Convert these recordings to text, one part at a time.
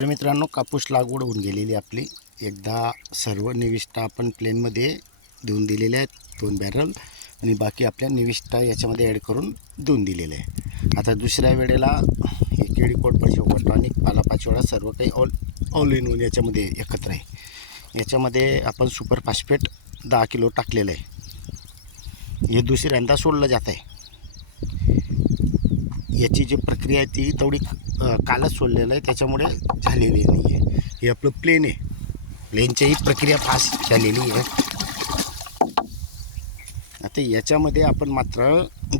तर मित्रांनो, कापूस लागवड होऊन गेलेली आपली. एकदा सर्व निविष्ठा आपण प्लेनमध्ये देऊन दिलेल्या आहेत 2 बॅरल, आणि बाकी आपल्या निविष्ठा याच्यामध्ये ॲड करून देऊन दिलेले आहे. आता दुसऱ्या वेळेला हे केळी कोडपड शेवट आणि पालापाचोळा सर्व काही ऑल इन वन याच्यामध्ये एकत्र आहे. याच्यामध्ये आपण सुपर फॉस्फेट 10 किलो टाकलेलं आहे. हे दुसऱ्यांदा सोडलं जात आहे. याची जी प्रक्रिया आहे ती तेवढी कालच सोडलेलं आहे, त्याच्यामुळे झालेली नाही आहे. हे आपलं प्लेन आहे. प्लेनची प्रक्रिया फास्ट झालेली आहे. आता याच्यामध्ये आपण मात्र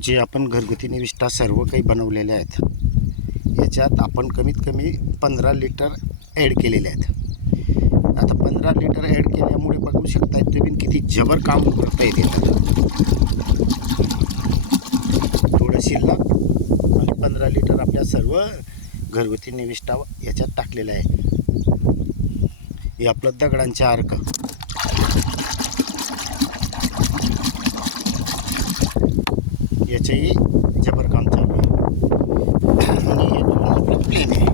जे आपण घरगुती निविष्ठा सर्व काही बनवलेले आहेत, याच्यात आपण कमीत कमी 15 लिटर ॲड केलेले आहेत. आता 15 लिटर ॲड केल्यामुळे बघू शकता तुम्ही किती जबर काम करता येते. थोडं शिल्लक आणि 15 लिटर आपल्या सर्व घरगुती निविष्ठा याच्यात टाकलेलं आहे. हे आपलं दगडांचे अर्क. याचंही जबर काम चालू आहे. आणि हे आपलं प्लेन आहे.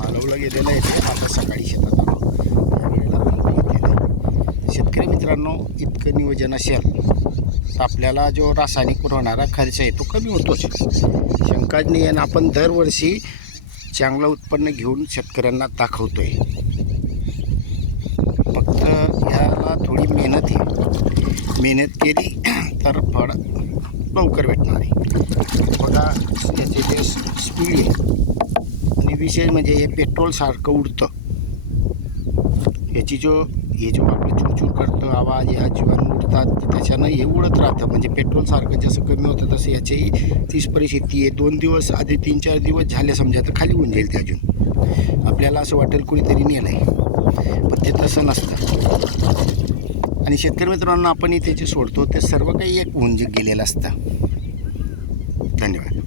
हलवलं गेलेलं आहे ते. आता सकाळी शेतात आलो त्यावेळेला घेतलेलं आहे. शेतकरी मित्रांनो, इतकं नियोजन असेल तर आपल्याला जो रासायनिकवर होणारा खर्च आहे तो कमी होतोच. शंकाच नाही आहे. आपण दरवर्षी चांगलं उत्पन्न घेऊन शेतकऱ्यांना दाखवतो आहे. फक्त याला थोडी मेहनत आहे. मेहनत केली तर फळ लवकर भेटणार आहे. बघा याचे जे स्पीड आहे, आणि विशेष म्हणजे हे पेट्रोलसारखं उडतं. याची हे जो आपलं चुरचूर करतं आवाज, या जीवाणू उडतात त्याच्यानं हे उडत राहतं. म्हणजे पेट्रोलसारखं जसं कमी होतं तसं याची तीच परिस्थिती आहे. 2 दिवस आधी 3-4 दिवस झाले समजा तर खाली होऊन जाईल ते. अजून आपल्याला असं वाटेल कुणीतरी नेलं आहे, पण ते तसं नसतं. आणि शेतकरी मित्रांनो, आपण इथे जे सोडतो ते सर्व काही एक होऊन गेलेलं असतं. धन्यवाद.